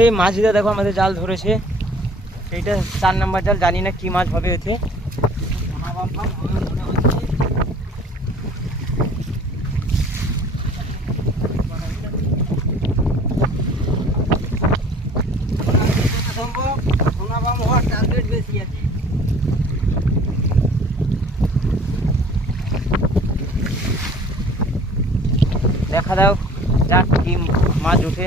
এই মাঝিদা দেখো আমাদের জাল ধরেছে, এইটা 4 নাম্বার জাল, জানি না কি মাছ হবে এতে। দেখা দাও যাক কি মাছ উঠে।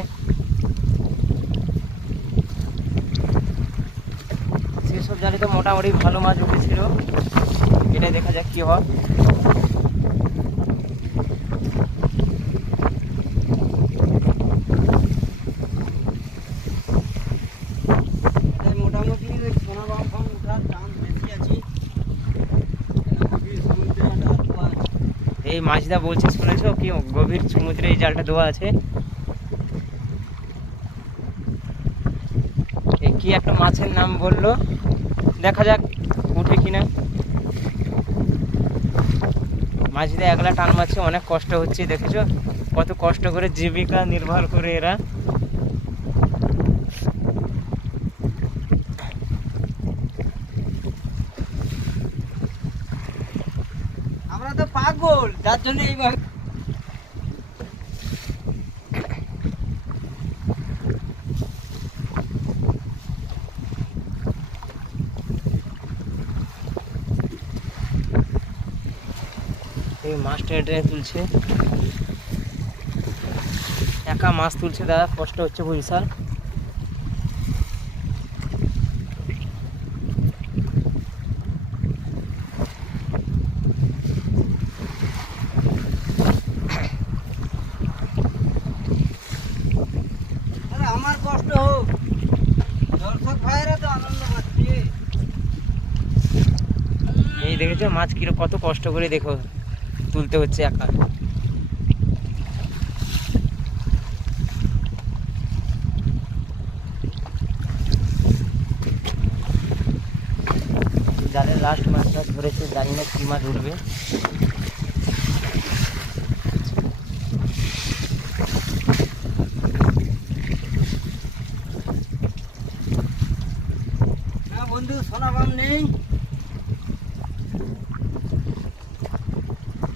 সেসব জালে তো মোটামুটি ভালো মাছ উঠেছিল, এটাই দেখা যাক কি হয়। মোটামুটি এই মাছদা বলছে শুনেছো কি গভীর সমুদ্রে এই জালটা দেওয়া আছে। এই কি একটা মাছের নাম বললো, দেখা যাক উঠে কিনা। মাছদা একলা টান মারছে, অনেক কষ্ট হচ্ছে, দেখেছো কত কষ্ট করে জীবিকা নির্বাহ করে এরা। আমরা তো পাগল, যার জন্য এইভাবে এই মাছ টেনে টেনে তুলছে, একা মাছ তুলছে দাদা, কষ্ট হচ্ছে বিশাল। আমার কষ্ট হোক, দর্শক ভাইরা তো আনন্দ পাচ্ছে। এই দেখেছো মাছ কিরকম কত কষ্ট করে দেখো তুলতে হচ্ছে একা। জালের লাস্ট মাছটা ধরেছে, জানি না কি মাছ উঠবে। বন্ধু সোনাবাম নেই,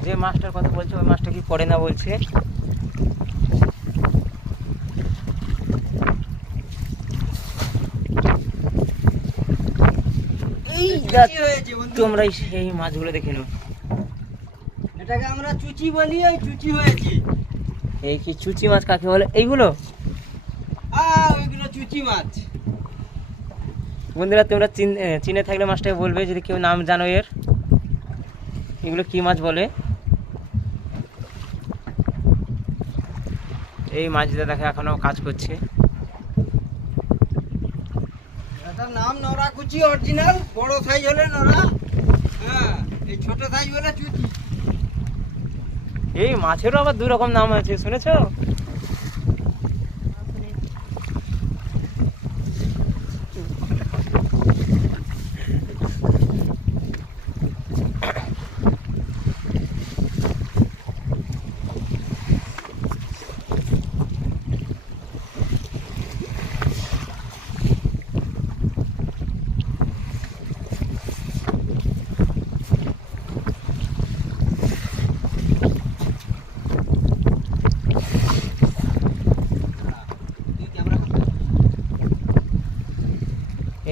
যে মাছটার কথা বলছে ওই মাছটা কি পড়ে না বলছে। তোমরা সেই মাছগুলো দেখে নাও, এটাকে আমরা চুচি বলি, ওই চুচি হয়েছে। এই কি চুচি মাছ কাকে বলে? এইগুলো ওইগুলো চুচি মাছ। বন্ধুরা তোমরা চিনে থাকলে মাছটাকে বলবে যদি কেউ নাম জানো এর, এগুলো কি মাছ বলে। এই মাছটা দেখা এখনো কাজ করছে, এটার নাম নরা কুচি অরিজিনাল, বড় সাইজ হলে নরা, হ্যাঁ এই ছোট সাইজ হলে চুচি। এই মাছেরও আবার 2 রকম নাম আছে, শুনেছো?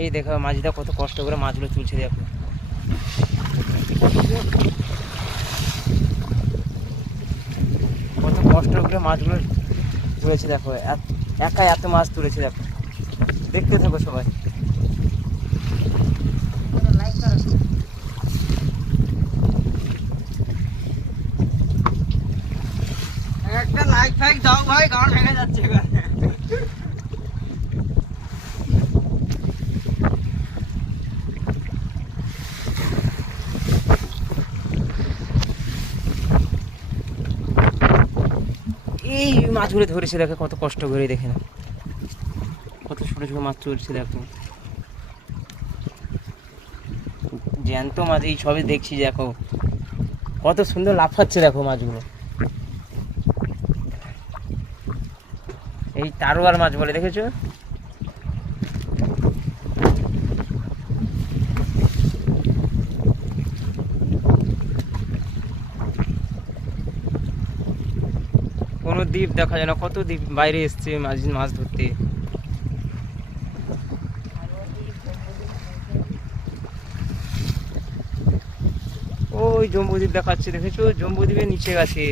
এই দেখো মাঝিটা কত কষ্ট করে মাছগুলো তুলছে, দেখো কত কষ্ট করে মাছগুলো তুলেছে, দেখো একা এত মাছ তুলেছে, দেখো দেখতে থাকো সবাই। একটা লাইক ফাইক দাও ভাই, গান ভেঙে যাচ্ছে। এই মাছগুলো ধরেছে দেখো কত কষ্ট করে, দেখে না কত ছোট ছোট মাছ চলছে, দেখো জ্যান্ত মাছ এই সবই দেখছি, দেখো কত সুন্দর লাফাচ্ছে, দেখো মাছগুলো। এই তারোয়ার মাছ বলে, দেখেছো দ্বীপ দেখা যায় না, কত দ্বীপ বাইরে এসছে মাছ মাছ ধরতে। ওই জম্বুদ্বীপ দেখাচ্ছে, দেখেছো জম্বুদ্বীপের নিচে গেছে।